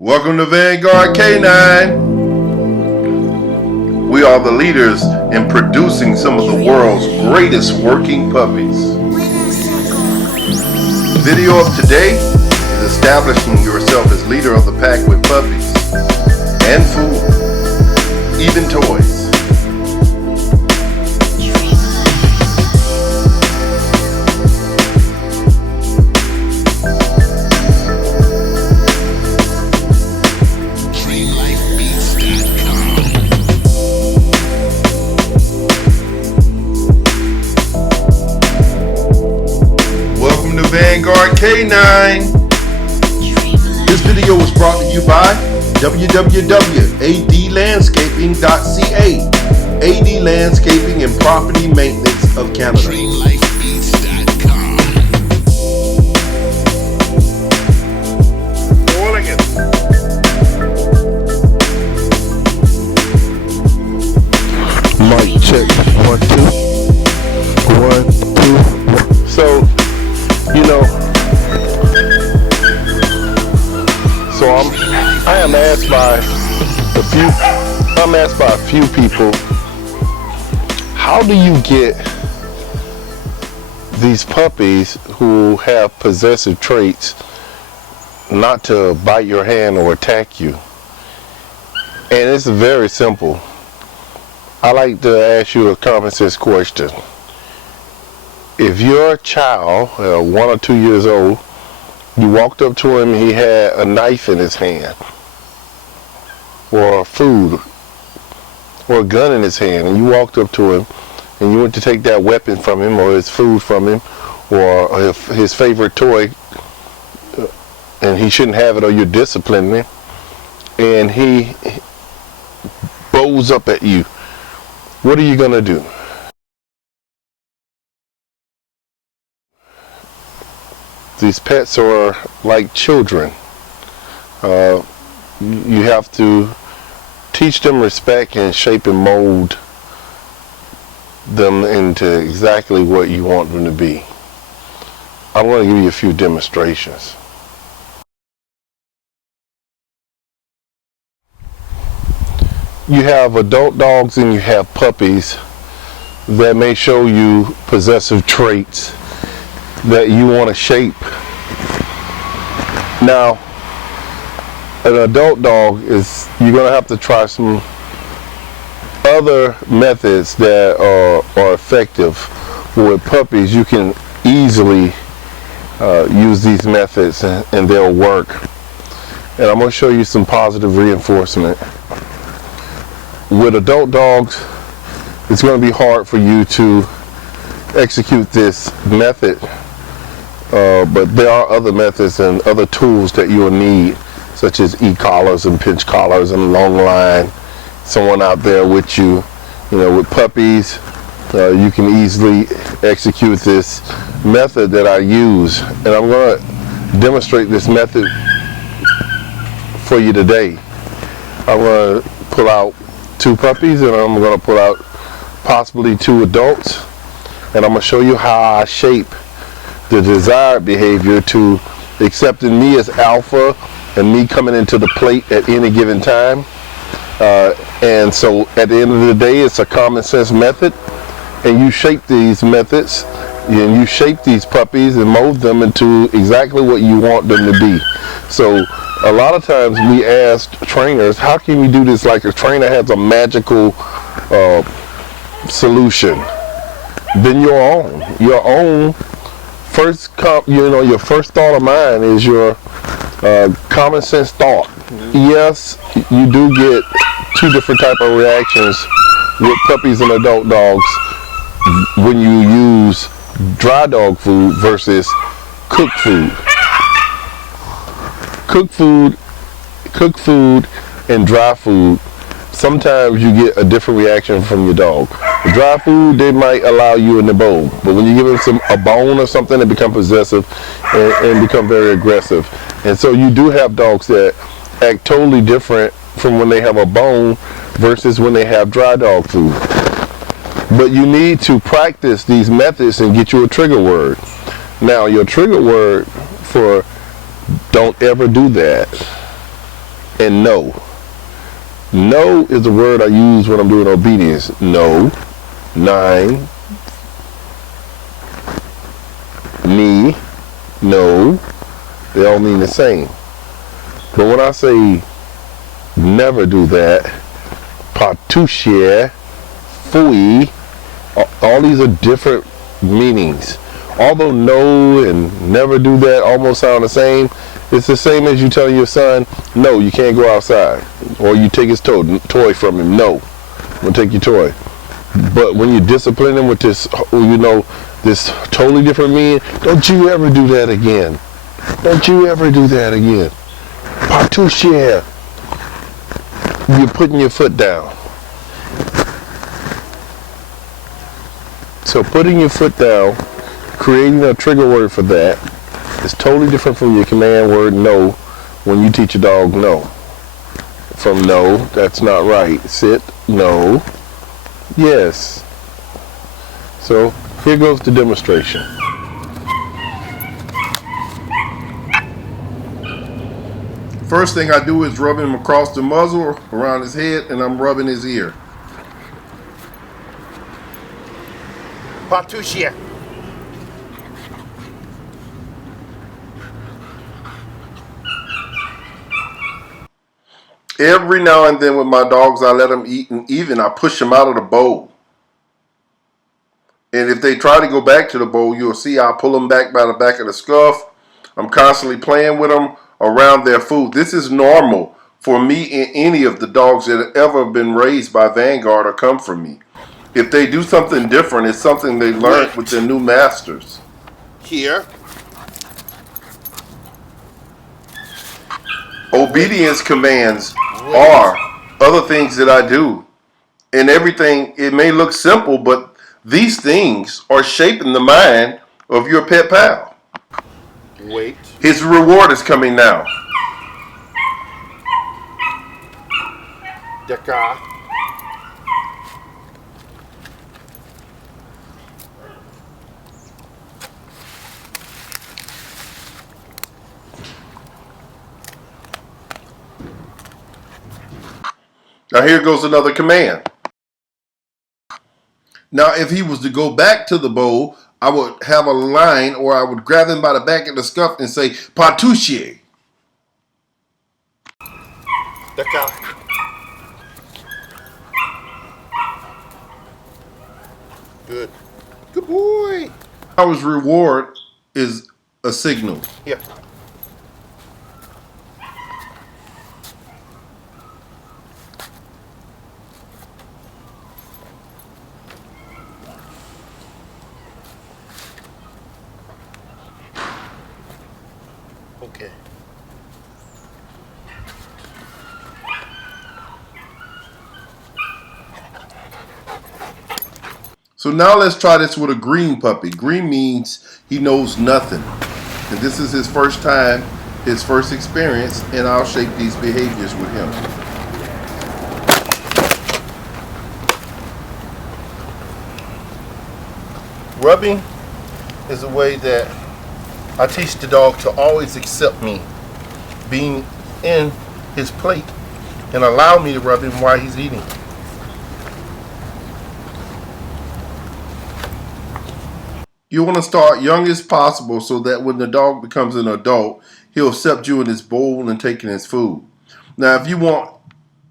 Welcome to Vanguard K9. We are the leaders in producing some of the world's greatest working puppies. The video of today is establishing yourself as leader of the pack with puppies and food, even toys. Vanguard K9. This video was brought to you by www.adlandscaping.ca. AD Landscaping and Property Maintenance of Canada. Mic check. 1, 2. 1, 2, 1. So, I am asked by a few people, how do you get these puppies who have possessive traits not to bite your hand or attack you? And it's very simple. I like to ask you a common sense question. If your child, 1 or 2 years old, you walked up to him, he had a knife in his hand, or food, or a gun in his hand, and you walked up to him, and you went to take that weapon from him, or his food from him, or his favorite toy, and he shouldn't have it, or you're disciplining him, and he bows up at you, what are you going to do? These pets are like children. You have to teach them respect and shape and mold them into exactly what you want them to be. I'm going to give you a few demonstrations. You have adult dogs and you have puppies that may show you possessive traits that you want to shape. Now, an adult dog you're going to have to try some other methods that are effective. With puppies, you can easily use these methods and they'll work. And I'm going to show you some positive reinforcement. With adult dogs, it's going to be hard for you to execute this method. But there are other methods and other tools that you'll need, such as e-collars and pinch collars and long line. Someone out there with you, with puppies, you can easily execute this method that I use. And I'm going to demonstrate this method for you today. I'm going to pull out 2 puppies and I'm going to pull out possibly 2 adults. And I'm going to show you how I shape the desired behavior to accepting me as alpha and me coming into the plate at any given time. And so at the end of the day, it's a common sense method, and you shape these methods and you shape these puppies and mold them into exactly what you want them to be. So a lot of times we ask trainers, how can we do this like a trainer has a magical solution? Then your own first, your first thought of mine is your common sense thought. Yes, you do get 2 different type of reactions with puppies and adult dogs when you use dry dog food versus cooked food. Cooked food and dry food, sometimes you get a different reaction from your dog. The dry food, they might allow you in the bowl, but when you give them a bone or something, they become possessive and become very aggressive. And so you do have dogs that act totally different from when they have a bone versus when they have dry dog food. But you need to practice these methods and get you a trigger word. Now, your trigger word for don't ever do that and no. No is the word I use when I'm doing obedience. No, 9, me, no. They all mean the same. But when I say never do that, patushie, fui, all these are different meanings. Although no and never do that almost sound the same, it's the same as you telling your son, no, you can't go outside. Or you take his toy from him. No, I'm going to take your toy. But when you discipline him with this, this totally different meaning, don't you ever do that again. Don't you ever do that again. Patushie. You're putting your foot down. So putting your foot down, creating a trigger word for that, is totally different from your command word no when you teach a dog no. From no, that's not right. Sit, no, yes. So here goes the demonstration. First thing I do is rub him across the muzzle, around his head, and I'm rubbing his ear. Patushie. Every now and then with my dogs, I let them eat, and even I push them out of the bowl. And if they try to go back to the bowl, you'll see I pull them back by the back of the scuff. I'm constantly playing with them around their food. This is normal for me and any of the dogs that have ever been raised by Vanguard or come from me. If they do something different, it's something they learned with their new masters. Here. Obedience commands are other things that I do. And everything, it may look simple, but these things are shaping the mind of your pet pal. Wait. His reward is coming now. Deka. Now here goes another command. Now if he was to go back to the bowl, I would have a line, or I would grab him by the back of the scuff and say, Patushie. Deka. Good. Good boy. Now his reward is a signal. Here. Okay. So now let's try this with a green puppy. Green means he knows nothing. And this is his first time, his first experience, and I'll shape these behaviors with him. Rubbing is a way that I teach the dog to always accept me being in his plate and allow me to rub him while he's eating. You want to start young as possible so that when the dog becomes an adult, he'll accept you in his bowl and taking his food. Now, if you want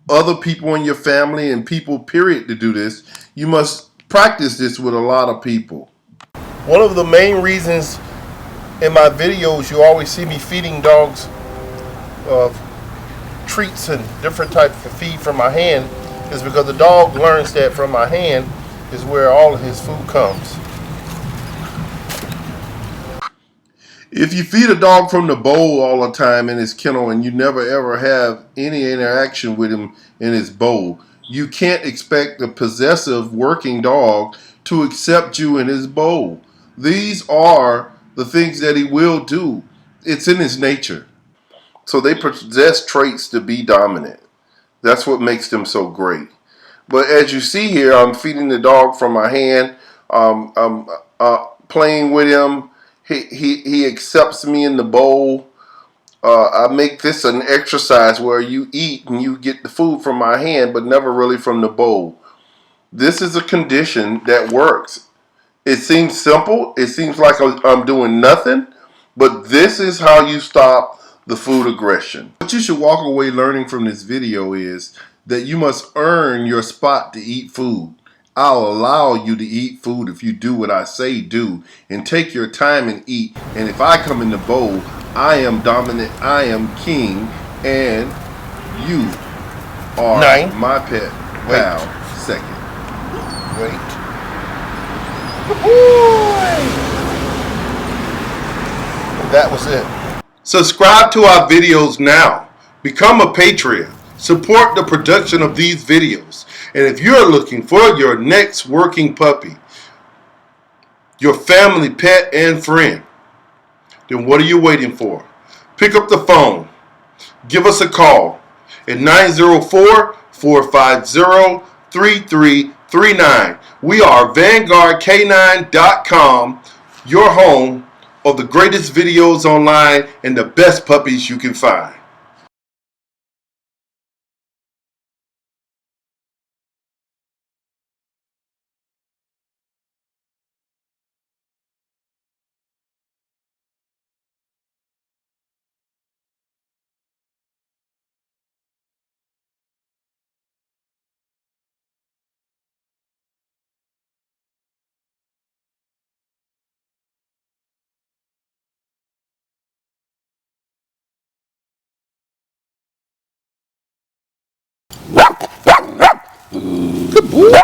other people in your family and people, period, to do this, you must practice this with a lot of people. One of the main reasons in my videos you always see me feeding dogs treats and different types of feed from my hand is because the dog learns that from my hand is where all of his food comes. If you feed a dog from the bowl all the time in his kennel and you never ever have any interaction with him in his bowl, you can't expect a possessive working dog to accept you in his bowl. These are the things that he will do. It's in his nature. So they possess traits to be dominant. That's what makes them so great. But as you see here, I'm feeding the dog from my hand. I'm playing with him. He accepts me in the bowl. I make this an exercise where you eat and you get the food from my hand, but never really from the bowl. This is a condition that works. It seems simple. It seems like I'm doing nothing, but this is how you stop the food aggression. What you should walk away learning from this video is that you must earn your spot to eat food. I'll allow you to eat food if you do what I say do and take your time and eat. And if I come in the bowl, I am dominant, I am king, and you are 9. my pet pal second. Wait. Good boy. That was it. Subscribe to our videos now. Become a Patreon. Support the production of these videos. And if you're looking for your next working puppy, your family, pet, and friend, then what are you waiting for? Pick up the phone. Give us a call at 904-450-3339. We are Vanguardk9.com, your home of the greatest videos online and the best puppies you can find. Good boy.